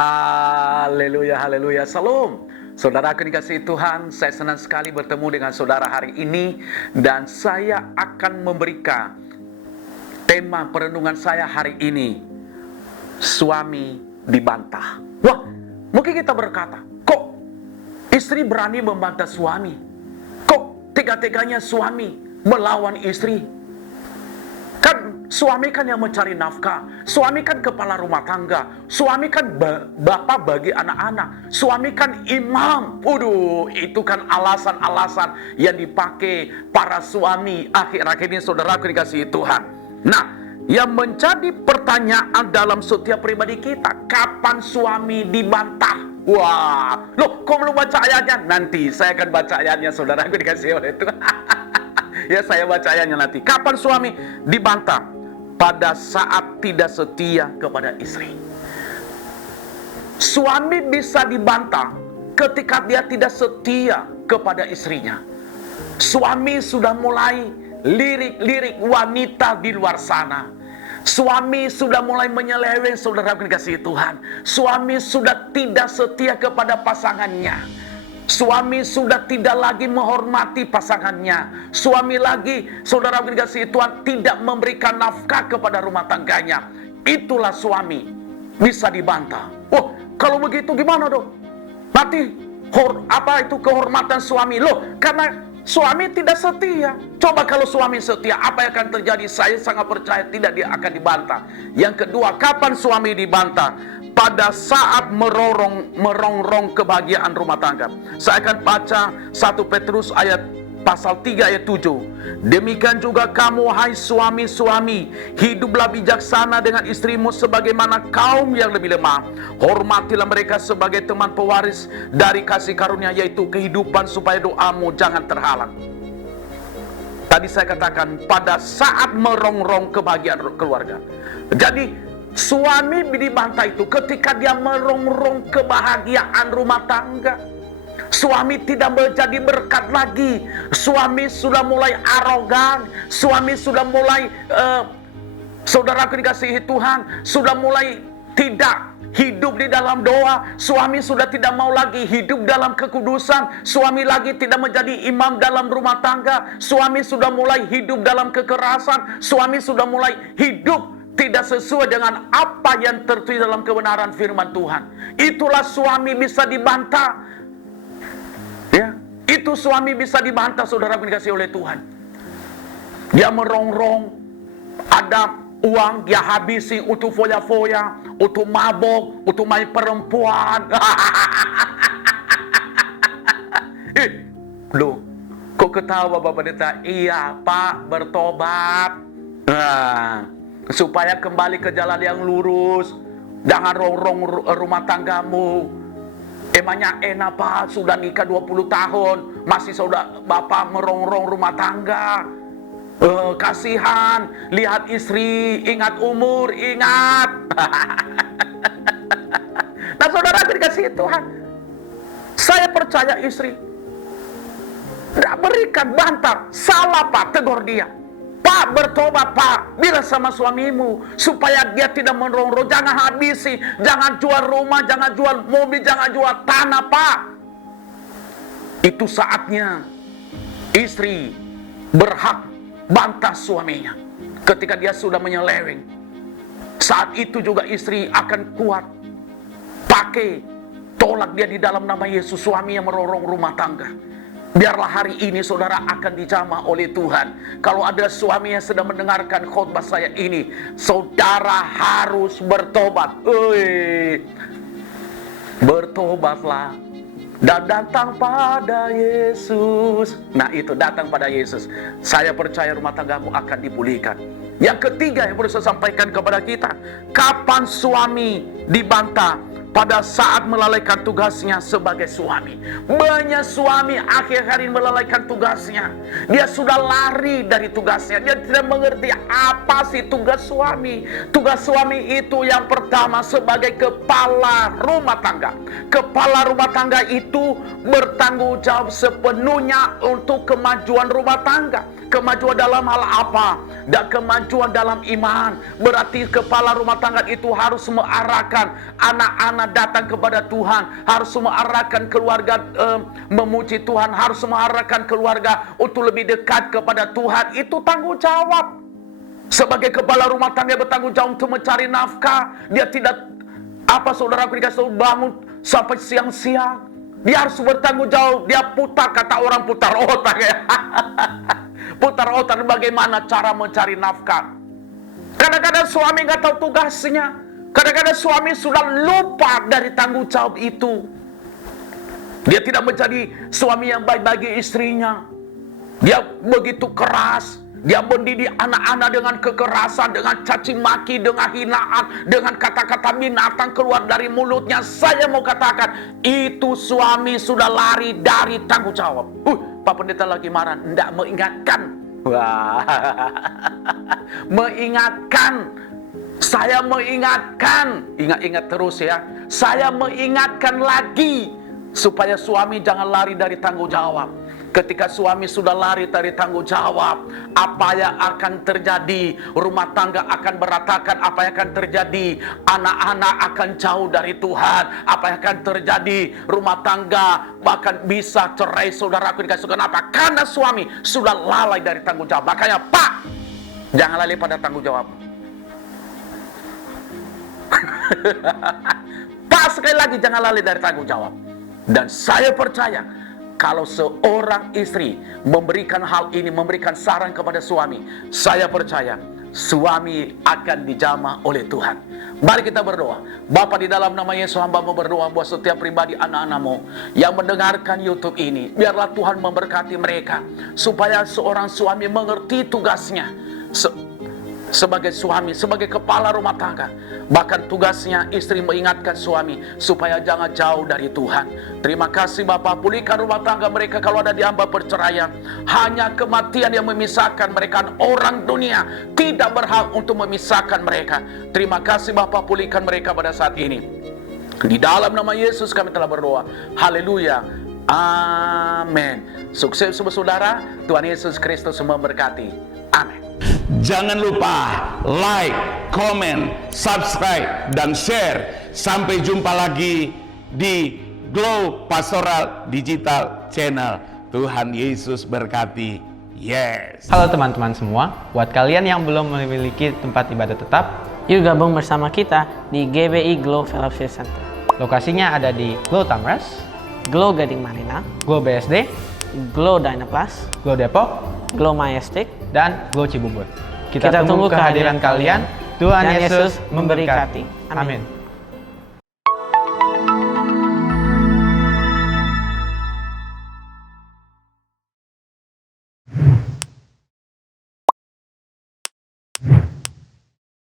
Haleluya, haleluya, salam. Saudaraku dikasihi Tuhan, saya senang sekali bertemu dengan saudara hari ini. Dan saya akan memberikan tema perenungan saya hari ini, suami dibantah. Wah, mungkin kita berkata, kok istri berani membantah suami? Kok tega-teganya suami melawan istri? Kan suami kan yang mencari nafkah, suami kan kepala rumah tangga, suami kan bapak bagi anak-anak, suami kan imam. Waduh, itu kan alasan-alasan yang dipakai para suami akhir-akhir ini, saudaraku dikasihi Tuhan. Nah, yang menjadi pertanyaan dalam setiap pribadi kita, kapan suami dibantah? Wah, loh, kok belum baca ayatnya? Nanti saya akan baca ayatnya, saudaraku dikasihi oleh Tuhan. Ya, saya baca ayatnya nanti. Kapan suami dibantah? Pada saat tidak setia kepada istri. Suami bisa dibantah ketika dia tidak setia kepada istrinya. Suami sudah mulai lirik-lirik wanita di luar sana. Suami sudah mulai menyeleweng, saudara dikasihi Tuhan. Suami sudah tidak setia kepada pasangannya. Suami sudah tidak lagi menghormati pasangannya. Suami lagi, saudara dikasihi Tuhan, tidak memberikan nafkah kepada rumah tangganya. Itulah suami bisa dibantah. Oh, kalau begitu gimana dong? Nanti apa itu kehormatan suami? Loh, karena suami tidak setia. Coba kalau suami setia, apa yang akan terjadi? Saya sangat percaya tidak dia akan dibantah. Yang kedua, kapan suami dibantah? Pada saat merongrong kebahagiaan rumah tangga. Saya akan baca 1 Petrus pasal 3 ayat 7. Demikian juga kamu, hai suami-suami, hiduplah bijaksana dengan istrimu sebagaimana kaum yang lebih lemah. Hormatilah mereka sebagai teman pewaris dari kasih karunia, yaitu kehidupan, supaya doamu jangan terhalang. Tadi saya katakan pada saat merongrong kebahagiaan keluarga. Jadi suami dibantah itu ketika dia merongrong kebahagiaan rumah tangga. Suami tidak menjadi berkat lagi. Suami sudah mulai arogan. Suami sudah mulai saudaraku dikasihi Tuhan, sudah mulai tidak hidup di dalam doa. Suami sudah tidak mau lagi hidup dalam kekudusan. Suami lagi tidak menjadi imam dalam rumah tangga. Suami sudah mulai hidup dalam kekerasan. Suami sudah mulai hidup tidak sesuai dengan apa yang tertulis dalam kebenaran firman Tuhan. Itulah suami bisa dibantah. Ya, itu suami bisa dibantah, saudara dikasihi oleh Tuhan. Dia merongrong, ada uang dia habisi untuk foya-foya, untuk mabok, untuk main perempuan. Loh, kok ketawa Bapak Pendeta? Iya, Pak, bertobat. Supaya kembali ke jalan yang lurus. Jangan rongrong rumah tanggamu. Emangnya enak Pak, sudah nikah 20 tahun masih saudara Bapak merongrong rumah tangga. Kasihan, lihat istri, ingat umur, ingat. Nah, saudara dikasihi Tuhan, saya percaya istri tidak berikan bantah, salah Pak, tegur dia. Pak, bertobat Pak, bilang sama suamimu supaya dia tidak merongrong. Jangan habisi, jangan jual rumah, jangan jual mobil, jangan jual tanah Pak. Itu saatnya istri berhak bantah suaminya ketika dia sudah menyeleweng. Saat itu juga istri akan kuat pakai tolak dia di dalam nama Yesus, suami yang merongrong rumah tangga. Biarlah hari ini saudara akan dijamah oleh Tuhan. Kalau ada suami yang sedang mendengarkan khotbah saya ini, saudara harus bertobat. Bertobatlah dan datang pada Yesus. Nah, itu datang pada Yesus. Saya percaya rumah tanggamu akan dipulihkan. Yang ketiga yang perlu saya sampaikan kepada kita, kapan suami dibantah? Pada saat melalaikan tugasnya sebagai suami. Banyak suami akhir hari melalaikan tugasnya. Dia sudah lari dari tugasnya. Dia tidak mengerti apa sih tugas suami. Tugas suami itu yang pertama sebagai kepala rumah tangga. Kepala rumah tangga itu bertanggung jawab sepenuhnya untuk kemajuan rumah tangga. Kemajuan dalam hal apa? Dan kemajuan dalam iman. Berarti kepala rumah tangga itu harus mengarahkan anak-anak datang kepada Tuhan, harus mengarahkan keluarga memuji Tuhan, harus mengarahkan keluarga untuk lebih dekat kepada Tuhan. Itu tanggung jawab. Sebagai kepala rumah tangga bertanggung jawab untuk mencari nafkah. Dia tidak saudaraku dikasih bangun sampai siang-siang. Dia harus bertanggung jawab. Dia putar, kata orang putar otak ya. Putar otak bagaimana cara mencari nafkah. Kadang-kadang suami nggak tahu tugasnya. Kadang-kadang suami sudah lupa dari tanggung jawab itu. Dia tidak menjadi suami yang baik bagi istrinya. Dia begitu keras. Dia mendidik anak-anak dengan kekerasan, dengan caci maki, dengan hinaan, dengan kata-kata binatang keluar dari mulutnya. Saya mau katakan, itu suami sudah lari dari tanggung jawab. Pak Pendeta lagi marah, tidak mengingatkan. Wah, mengingatkan. Saya mengingatkan, ingat-ingat terus ya. Saya mengingatkan lagi supaya suami jangan lari dari tanggung jawab. Ketika suami sudah lari dari tanggung jawab, apa yang akan terjadi? Rumah tangga akan berantakan. Apa yang akan terjadi? Anak-anak akan jauh dari Tuhan. Apa yang akan terjadi? Rumah tangga bahkan bisa cerai. Saudaraku dikasih kenapa? Karena suami sudah lalai dari tanggung jawab. Makanya Pak, jangan lalai pada tanggung jawab. Pak, sekali lagi jangan lalai dari tanggung jawab. Dan saya percaya, kalau seorang istri memberikan hal ini, memberikan saran kepada suami, saya percaya suami akan dijamah oleh Tuhan. Mari kita berdoa. Bapa, di dalam nama Yesus hamba-Mu berdoa buat setiap pribadi anak-anak-Mu yang mendengarkan YouTube ini. Biarlah Tuhan memberkati mereka, supaya seorang suami mengerti tugasnya sebagai suami, sebagai kepala rumah tangga. Bahkan tugasnya istri mengingatkan suami supaya jangan jauh dari Tuhan. Terima kasih Bapak, pulihkan rumah tangga mereka kalau ada diambang perceraian. Hanya kematian yang memisahkan mereka. Orang dunia tidak berhak untuk memisahkan mereka. Terima kasih Bapak, pulihkan mereka pada saat ini. Di dalam nama Yesus kami telah berdoa. Haleluya. Amin. Sukses semua saudara. Tuhan Yesus Kristus memberkati. Amin. Jangan lupa like, comment, subscribe, dan share. Sampai jumpa lagi di Glow Pastoral Digital Channel. Tuhan Yesus berkati. Yes. Halo teman-teman semua, buat kalian yang belum memiliki tempat ibadah tetap, yuk gabung bersama kita di GBI Glow Fellowship Center. lokasinya ada di Glow Tamres, Glow Gading Marina, Glow BSD, Glow Dynaplus, Glow Depok, Glow Majestic, dan Glow Cibubur. Kita tunggu kehadiran kalian. Tuhan Dan Yesus Yesus memberkati. memberkati. Amin. Amin.